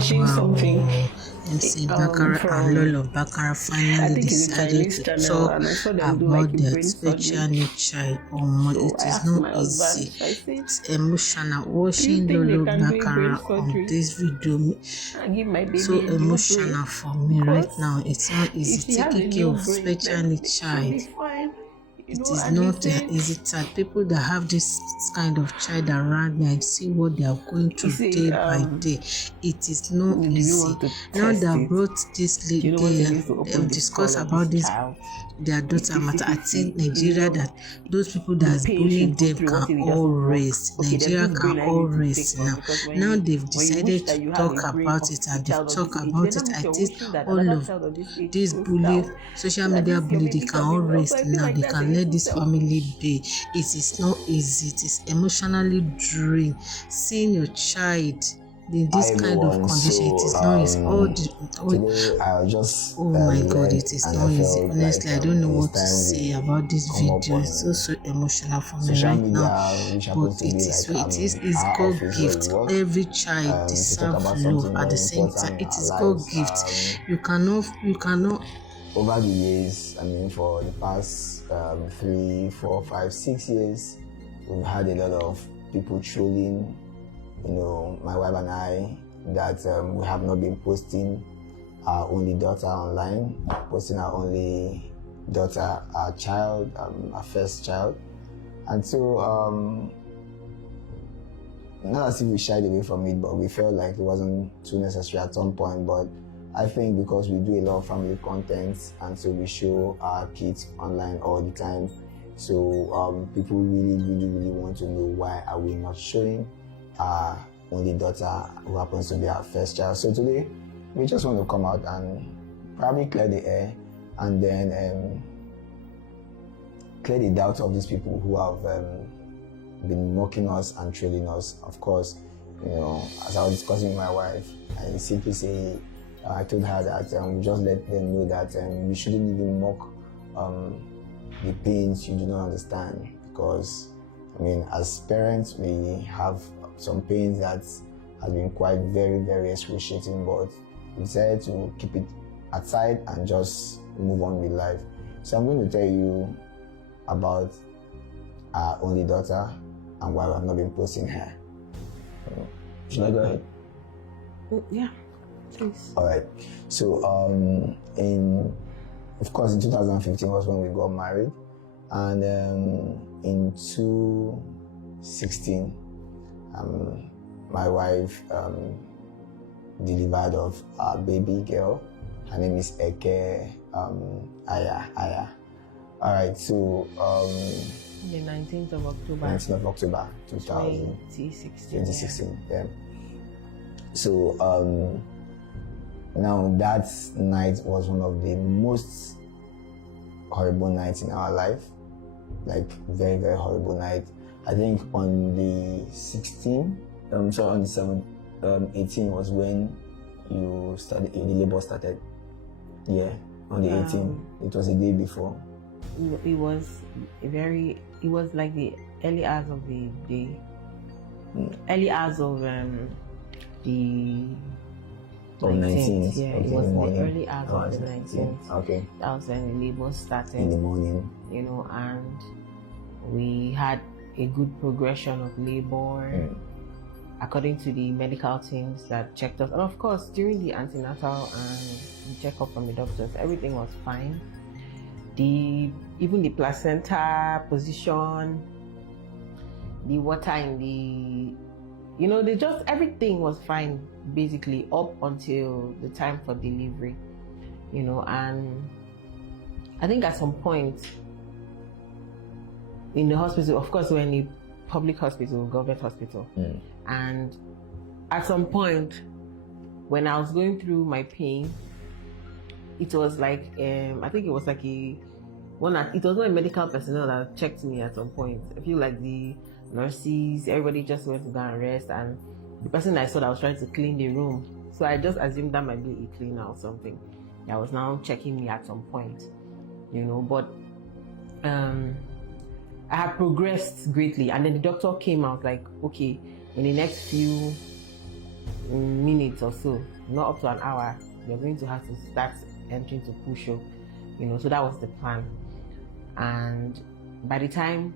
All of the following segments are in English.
watching something MC Mbakara and Lolo Mbakara finally decided to talk about their special need child. It is not easy. It's emotional. Watching Lolo Mbakara on this video so emotional for me right now. It's not easy taking care of special need child. It is not an easy task. People that have this kind of child around me, I see what they are going through day by day. It is not easy. Now that brought this lady, they've discussed about this, their daughter matter. I think Nigeria, that those people that bullying them can all rest. Nigeria can all rest now. Now they've decided to talk about it, and they've talked about it. I think all of this bully, social media bully, they can all rest now. They can let this family be. It is not easy. It is emotionally draining. Seeing your child in this kind of condition, it is not easy. Oh my God, it is not easy. Honestly, I don't know what to say about this video. It's so emotional for me right now. But it is what it is. It's God gift. Every child deserves love at the same time. It is God gift. You cannot. Over the years, I mean, for the past 3, 4, 5, 6 years, we've had a lot of people trolling, my wife and I, that we have not been posting our only daughter online, posting our only daughter, our child, our first child. And so, not as if we shied away from it, but we felt like it wasn't too necessary at some point. But I think because we do a lot of family content, and so we show our kids online all the time, so people really want to know why are we not showing our only daughter, who happens to be our first child. So today we just want to come out and probably clear the air, and then clear the doubts of these people who have been mocking us and trolling us. Of course, as I was discussing with my wife, I simply say, I told her that we just let them know that we shouldn't even mock the pains you do not understand, because I mean, as parents, we have some pains that has been quite very excruciating, but we decided to keep it aside and just move on with life. So I'm going to tell you about our only daughter and why I've not been posting her. Should I go ahead? Yeah, please. All right. So of course, in 2015 was when we got married, and in 2016, my wife delivered of our baby girl. Her name is Eke Aya. All right, so the 19th of October. 19th of October 2016. Yeah. So now that night was one of the most horrible nights in our life, like very horrible night. I think on the 16th, on the 7th, 18 was when you started, the labor started. Yeah, on the 18th. It was a day before. It was like the early hours of the day. Early hours of the 19th. Yeah, okay, it was morning. The early hours of the 19th. Okay. That was when the labor started. In the morning. And we had a good progression of labor according to the medical teams that checked us. And of course, during the antenatal and the checkup from the doctors, everything was fine. Even the placenta position, the water in the, everything was fine basically up until the time for delivery, and I think at some point in the hospital, of course, we're in a public hospital, government hospital, and at some point when I was going through my pain, it was like, I think it was like it was not a medical personnel that checked me at some point. I feel like the nurses, everybody just went to go and rest, and the person I saw that was trying to clean the room, so I just assumed that might be a cleaner or something that was now checking me at some point, but I had progressed greatly, and then the doctor came out like, okay, in the next few minutes or so, not up to an hour, you're going to have to start entering to push up, so that was the plan. And by the time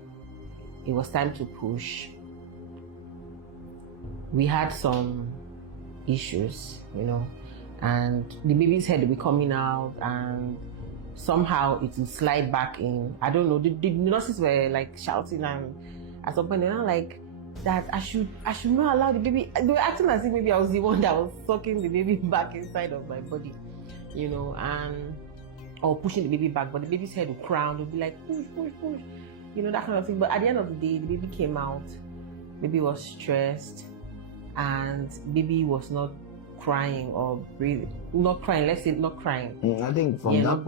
it was time to push, we had some issues, and the baby's head will be coming out, and somehow it will slide back in. I don't know. The nurses were like shouting, and at some point they're not like that. I should not allow the baby. They were acting as if maybe I was the one that was sucking the baby back inside of my body, and or pushing the baby back. But the baby's head will crown. They'll be like push, that kind of thing. But at the end of the day, the baby came out. Baby was stressed, and baby was not crying or breathing. Not crying. Let's say not crying. I think from that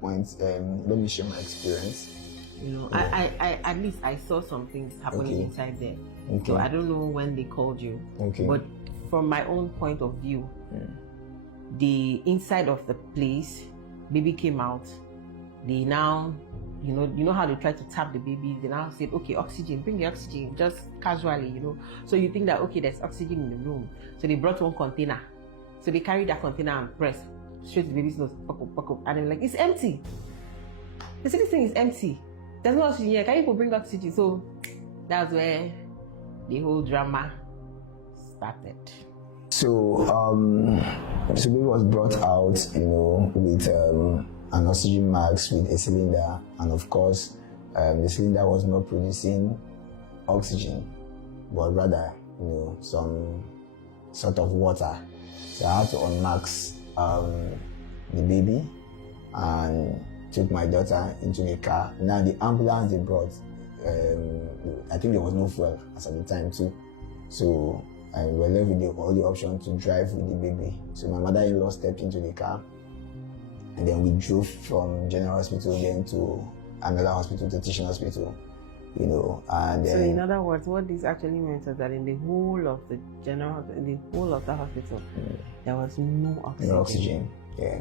point, let me share my experience. I at least I saw some things happening inside there. Okay. So I don't know when they called you. Okay. But from my own point of view, the inside of the place, baby came out. They now, you know how they try to tap the baby. They now said, okay, oxygen, bring the oxygen, just casually, So you think that, okay, there's oxygen in the room. So they brought one container. So they carried that container and press straight to the baby's nose, poke up. And they're like, it's empty. They said, this thing is empty. There's no oxygen here. Can you go bring oxygen? So that's where the whole drama started. So, so baby was brought out, with an oxygen mask, with a cylinder, and of course, the cylinder was not producing oxygen, but rather, some sort of water. So I had to unmask the baby and took my daughter into the car. Now the ambulance they brought, I think there was no fuel as at the time too. So I was left with the only option to drive with the baby. So my mother-in-law stepped into the car, and then we drove from General Hospital then to another hospital, to Teaching Hospital, and so in other words, what this actually meant is that in the whole of the hospital, there was no oxygen. No oxygen, yeah.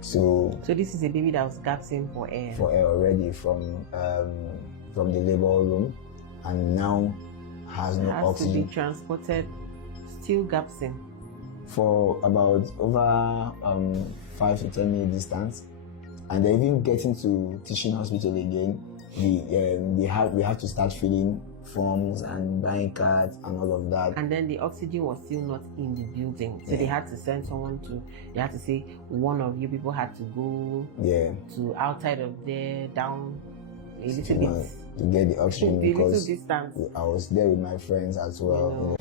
So this is a baby that was gasping for air. For air already from the labor room, and now has no oxygen. To be transported, still gasping. For about over 5 to 10 minute distance, and then even getting to Teaching Hospital again, we have to start filling forms and buying cards and all of that. And then the oxygen was still not in the building, so they had to send someone they had to say one of you people had to go to outside of there, down a little bit to get the oxygen, because distance. I was there with my friends as well.